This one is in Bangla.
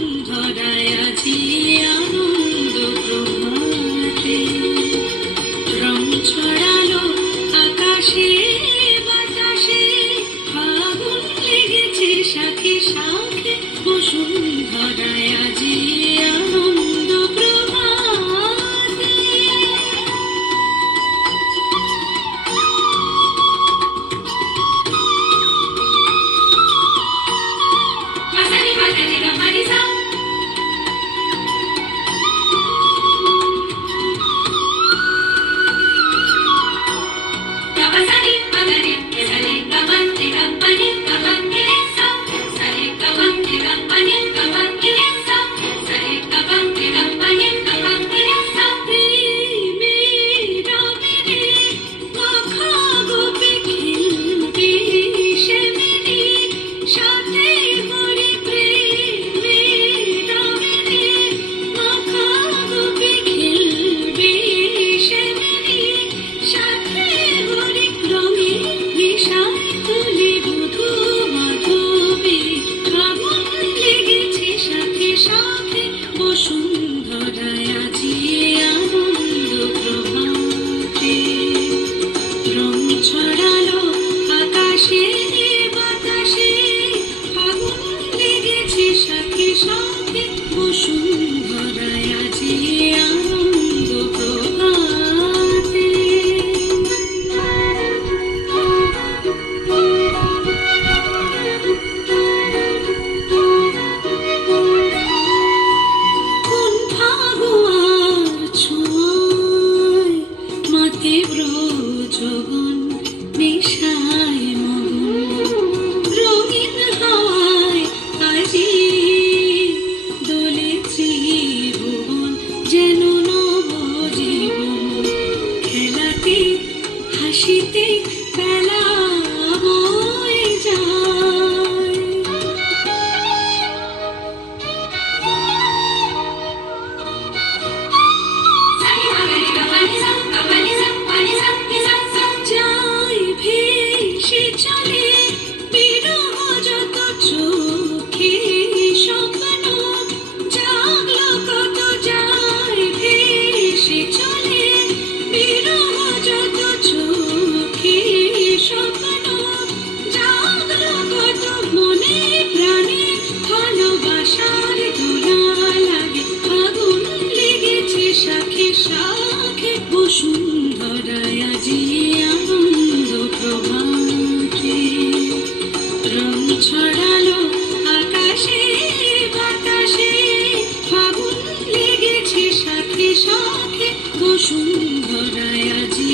বসুন্ধরায় আজি আনন্দ প্রভাতে রং ছড়ালো আকাশে বাতাসে ফাগুন লেগেছে সাথে সাথে বসুন্ধরায় আজি আনন্দ প্রভাতে Masani masani ramani sa Kapasani magani sare kapante kapani kapante sa sare kapante kapani kapante sa sare kapante kapani kapante sa preme ramene makha gope khilbe shemene সাথে হরি প্রেমে রামেনে মাখা গোপী খেলবে শ্যামেনে সাথে হরি রঙে মিশায় তুলি বধূ মাধবী ফাগুন লেগেছে সাথে সাথে বসুন্ধরায় আজি আনন্দ প্রভাতে রং ছড়ালো আকাশে বাতাসে ফাগুন লেগেছে সাথে সাথে বসুন্ধরায় আজি আনন্দ প্রভাতে কোন ফাগুয়ার ছোঁয়ায় মাতে ব্রজবন নেশায় মগন রঙিন হাওয়ায় আজি দোলে ত্রিভুবন যেন নবজীবন খেলাতে হাসিতে বেলা বয়ে যায় যাই ভেসে চলে বিরহ যত চোখে স্বপ্ন জাগলো কত যাই ভেসে চলে বিরহ যত চোখে স্বপ্ন জাগলো কত মনে প্রাণে ভালোবাসার দোলা লাগে আগুন লেগেছে শাখে শাখে বসুন্ধরায় আজি আনন্দ প্রভাতে রং ছড়ালো আকাশে বাতাসে ফাগুন লেগেছে সাথে সাথে বসুন্ধরায় আজি